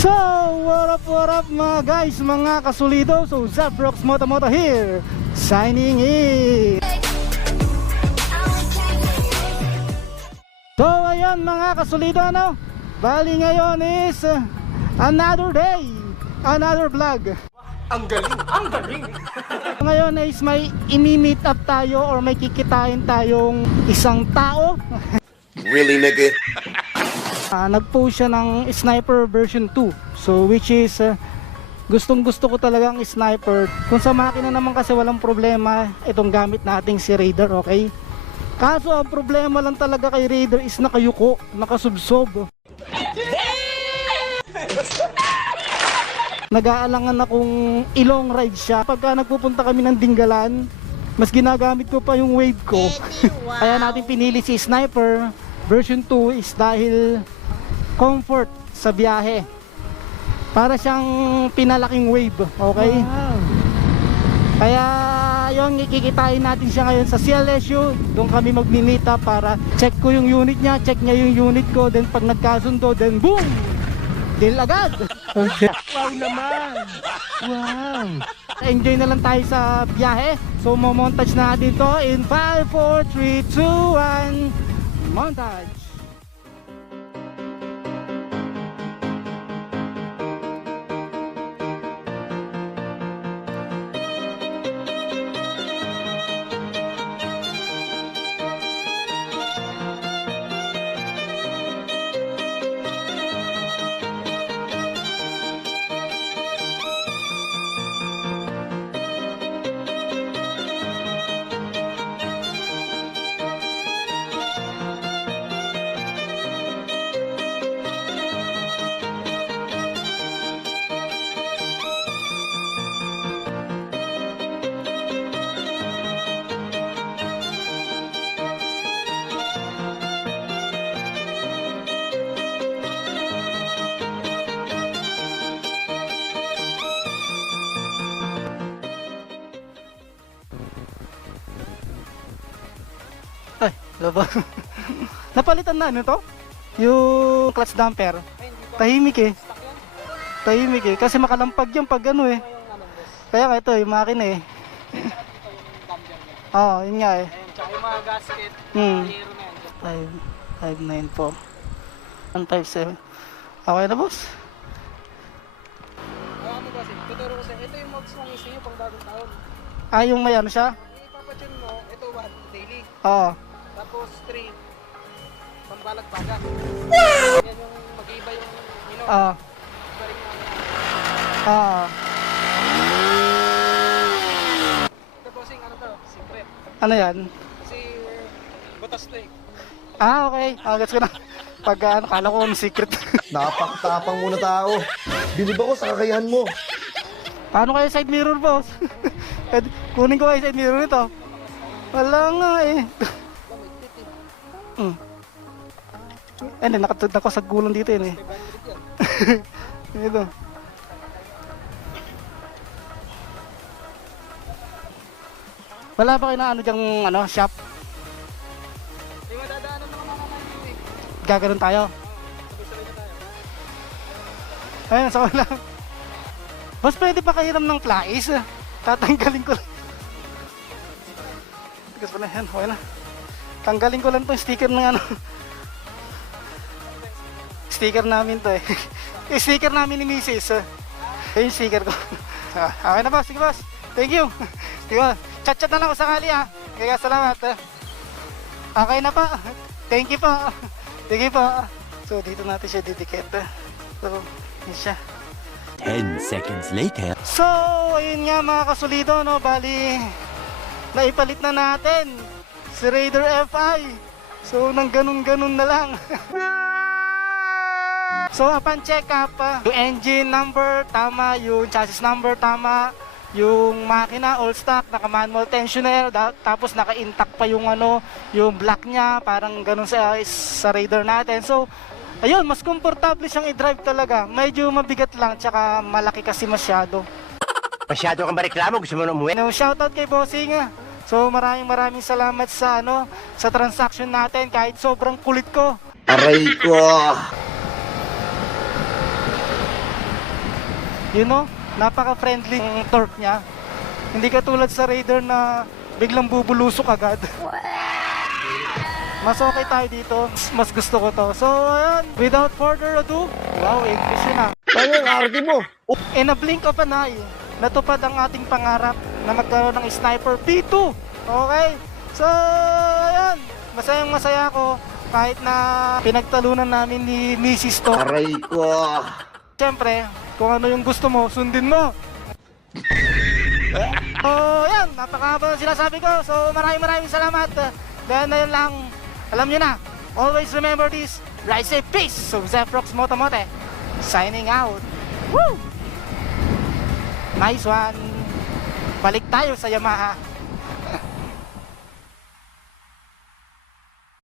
So, what up mga guys, mga kasulido. So, Zabrox Moto here, signing in. So, ayan mga kasulido, ano? Bali ngayon is another day, another vlog. Ang galing, ang galing. Ngayon is may imi-meet up tayo or may kikitain tayong isang tao. Really, nigga? Nag-post siya ng sniper version 2. So which is gustong gusto ko talaga ang sniper. Kung sa makina naman kasi walang problema itong gamit nating si Raider, okay? Kaso ang problema lang talaga kay Raider is nakayuko, nakasubsob. Nag-aalangan akong ilong ride siya. Pagka nagpupunta kami ng Dinggalan, mas ginagamit ko pa yung wave ko. Kaya natin pinili si Sniper version 2 is dahil comfort sa biyahe. Para siyang pinalaking wave, okay? Wow. Kaya yung ikikitain natin siya ngayon sa CLSU. Doon kami magmi-meet up para check ko yung unit niya, check niya yung unit ko. Then pag nagkasundo, then boom! Deal agad! Okay. Wow naman! Wow! Enjoy na lang tayo sa biyahe. So mo-montage na dito in 5, 4, 3, 2, 1 montage! Ay, laba. Napalitan na ano to? Yung clutch damper. Tahimik eh. Tahimik eh. Kasi makalampag yan pag ano eh. Kaya nga ito yung makina eh. Oo, yun nga eh. Tsaka yung mga gasket, hero na yan. 5, 5, 9 po. 157. Okay na boss? Ano kasi, tuturo ko sa'yo. Ito yung mods ng ECU pang bagong taon. Ah, yung may ano siya? Ipapatune mo, ito 1, daily. Oo. Tapos 3, pambalag-bagat. Yan yung mag-iiba yung minor. Oo. Iba rin yung Oo. ito bossing, ano to? Secret. Ano yan? Kasi butas to eh. Ah, okay. Gets ko na. Pag ano, kala ko ang secret. Napakatapang muna tao. Bilib ako sa kakayahan mo. Paano kayo side mirror boss? Kunin ko kayo side mirror nito. Wala nga eh. Hindi, nakatod ako sa gulong dito yun eh. Ito. Wala ba kayo na ano dyang ano, shop? May madadaanan naman naman yung eh. Gaganon tayo. Sabay-sabay na tayo. Ayun, sa wala. Boss, pwede pa kahiram ng plais? Tatanggalin ko lang. Tigas pa na yan, okay na. Tanggalin ko lang itong sticker ng ano. Sticker namin to eh. Sticker namin ni Mrs. Yung sticker ko. Okay na boss, sige boss. Thank you. Sige boss. Chat-chat na lang ako sakali ha. Kaya salamat. Okay na pa. Thank you po. Sige po. So dito natin siya didikit. So, yun siya. 10 seconds later. So, ayun nga mga kasulido, no? Bali, naipalit na natin si Raider FI. So, nang ganun-ganun na lang. So, upon check up, yung engine number tama, yung chassis number tama, yung makina all stock, naka-manual tensioner, tapos naka-intact pa yung ano, yung block niya, parang ganun sa Raider natin. So, ayun, mas komportable siyang i-drive talaga. Medyo mabigat lang, tsaka malaki kasi masyado. Masyado kang mareklamo, gusto mo na umuwi? No, shoutout kay Bossing. So maraming salamat sa sa transaction natin kahit sobrang kulit ko. Aray ko! You know, napaka-friendly ang torque niya. Hindi katulad sa Raider na biglang bubulusok agad. Mas okay tayo dito. Mas gusto ko to. So, ayan. Without further ado, wow, English yun ah. Ano yung arte mo? In a blink of an eye, natupad ang ating pangarap na magkaroon ng Sniper P2. Okay? So, ayan. Masayang masaya ako kahit na pinagtalunan namin ni Mrs. to. Aray ko. Siyempre, kung ano yung gusto mo, sundin mo. So, ayan. Napakahaba ng sinasabi ko. So, maraming salamat. Dahil na yun lang. Alam nyo na, always remember this. Ride safe, peace. So, Zefrox Motomote, signing out. Woo! Nice one. Balik tayo sa Yamaha.